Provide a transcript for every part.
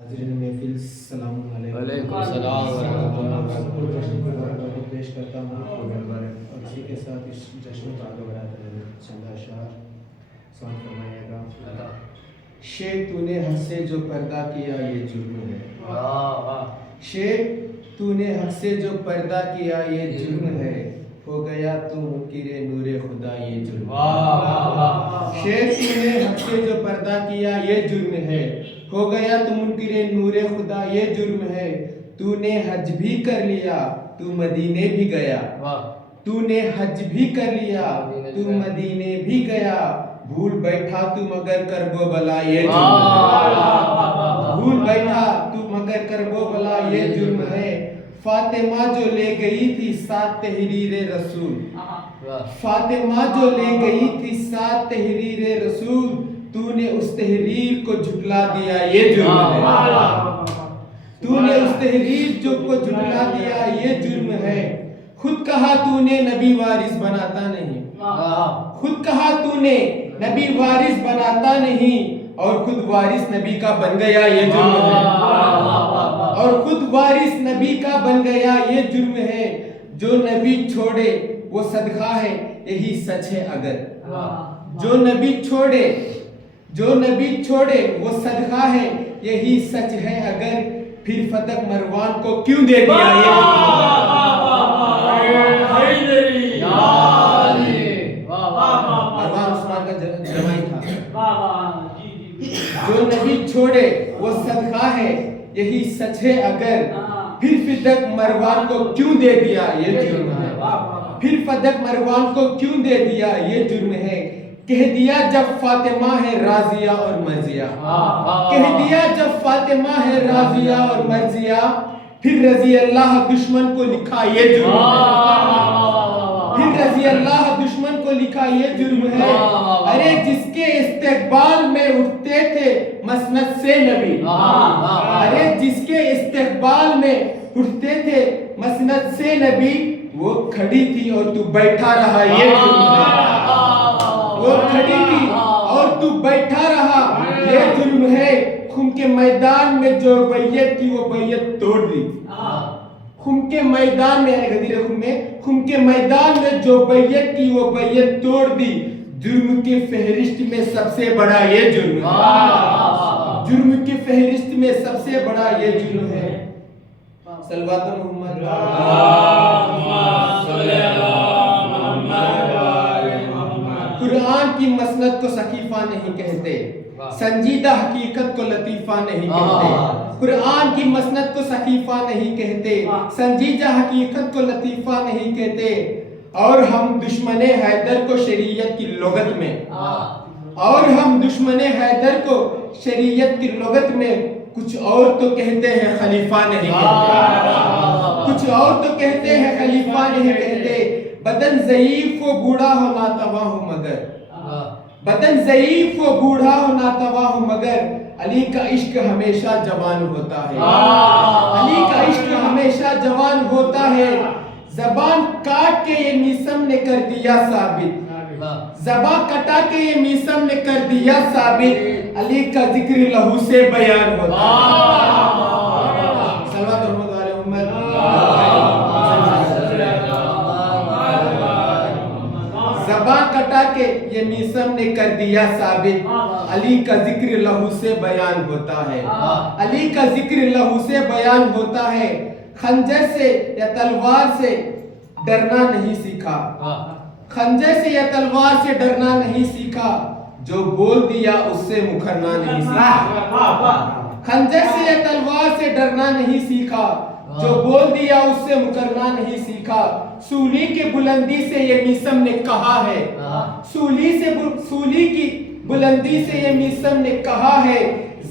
حاضرین محفل السلام علیکم وعلیکم السلام ورحمۃ اللہ وبرکاتہ پیش کرتا ہوں اور اسی کے ساتھ اس جشن کو آگے بڑھاتے ہیں چند اشعار سماعت فرمائیے گا۔ شیخ تو نے حد سے جو پردہ کیا یہ جرم ہے، شیخ تو نے حد سے جو پردہ کیا یہ جرم ہے، ہو گیا تو منکر نور خدا یہ جرم ہے۔ شیخ تو نے حد سے جو پردہ کیا یہ جرم ہے، ہو گیا تو منکر نور خدا یہ جرم ہے۔ تو نے حج بھی کر لیا تو مدینے بھی گیا، تو نے حج بھی کر لیا تو مدینے بھی گیا، بھول بیٹھا تو مگر کرب و بلا یہ جرم ہے، بھول بیٹھا تو مگر کرب و بلا یہ جرم ہے۔ فاطمہ جو لے گئی تھی ساتھ تحریر رسول، فاطمہ جو لے گئی تھی ساتھ تحریر رسول، تو نے اس تحریر کو جھٹلا دیا یہ جرم ہے، تو نے اس تحریر کو جھٹلا دیا یہ جرم ہے۔ خود کہا تو نے نبی وارث بناتا نہیں، خود کہا تو نے نبی وارث بناتا نہیں، اور خود وارث نبی کا بن گیا یہ جرم ہے، اور خود وارث نبی کا بن گیا یہ جرم ہے۔ جو نبی چھوڑے وہ صدقہ ہے یہی سچ ہے اگر، جو نبی چھوڑے، جو نبی چھوڑے وہ صدقہ ہے یہی سچ ہے اگر، پھر فتح مروان کو کیوں دے دیا یہ مروان عثمان کا جمائی تھا۔ جو نبی چھوڑے وہ صدقہ ہے یہی سچ ہے اگر، پھر فتح مروان کو کیوں دے دیا یہ جرم ہے، پھر فتح مروان کو کیوں دے دیا یہ جرم ہے۔ کہہ دیا جب فاطمہ ہے راضیہ اور مرضیہ، کہہ دیا جب فاطمہ ہے راضیہ اور مرضیہ، پھر رضی اللہ دشمن کو لکھا یہ جرم ہے، پھر رضی اللہ دشمن کو لکھا یہ جرم ہے۔ ارے جس کے استقبال میں اٹھتے تھے مسند سے نبی، ارے جس کے استقبال میں اٹھتے تھے مسند سے نبی، وہ کھڑی تھی اور تو بیٹھا رہا یہ جرم ہے، وہ کھڑی تھی اور تو بیٹھا رہا یہ جرم ہے۔ خون کے میدان میں جو بیعت تھی وہ بیعت توڑ دی، خون کے میدان میں غدیر خون میں، خون کے میدان میں جو بیعت تھی وہ بیعت توڑ دی، جرم کی فہرست میں سب سے بڑا یہ جرم ہے، جرم کی فہرست میں سب سے بڑا یہ جرم ہے۔ صلوات محمد قرآن کی مسند کو سقیفہ نہیں کہتے، سنجیدہ حقیقت کو لطیفہ نہیں کہتے، قرآن کی مسند کو سقیفہ نہیں کہتے، سنجیدہ حقیقت کو لطیفہ نہیں کہتے۔ اور ہم دشمن حیدر کو شریعت کی لغت میں، اور ہم دشمن حیدر کو شریعت کی لغت میں کچھ اور تو کہتے ہیں خلیفہ نہیں کہتے، کچھ اور تو کہتے ہیں خلیفہ نہیں کہتے۔ بدن ضعیف و بوڑھا ہو ناتواں ہو مگر، بدن ضعیف و بوڑھا ہو ناتواں ہو مگر، علی کا عشق ہمیشہ جوان ہوتا ہے، علی کا عشق ہمیشہ جوان ہوتا ہے۔ زبان کاٹ کے یہ میثم نے کر دیا ثابت، زبان کٹا کے یہ میثم نے کر دیا ثابت، علی کا ذکر لہو سے بیان ہوتا ہے۔ صلوات محمد علی محمد۔ زبان کٹا کے یہ میثم نے کر دیا ثابت، علی کا ذکر لہو سے بیان ہوتا ہے، علی کا ذکر لہو سے بیان ہوتا ہے۔ خنجر سے یا تلوار سے ڈرنا نہیں سیکھا، خنجر سے یا تلوار سے ڈرنا نہیں سیکھا، جو بول دیا اس سے مکرنا نہیں سیکھا، خنجر سے یا تلوار سے ڈرنا نہیں سیکھا، جو بول دیا اس سے مکرنا نہیں سیکھا۔ سولی کی بلندی سے یہ میثم نے کہا ہے، سولی کی بلندی سے یہ میثم نے کہا ہے،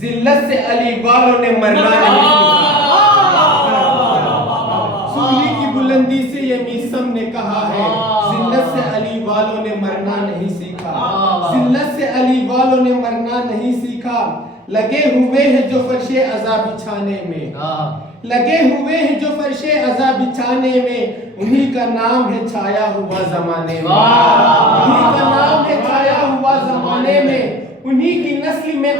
ذلت سے علی والوں نے مرنا نہیں سیکھا، سولی کی بلندی سے یہ میثم نے کہا ہے، ذلت سے علی والوں نے مرنا نہیں سیکھا، ذلت سے علی والوں نے مرنا نہیں سیکھا۔ لگے ہوئے ہیں جو فرش عذاب بچھانے میں، لگے ہوئے ہیں جو فرش عذاب بچھانے میں، انہی کا نام ہے چھایا ہوا زمانے میں، انہی کا نام ہے چھایا ہوا زمانے میں، انہی کی نسل میں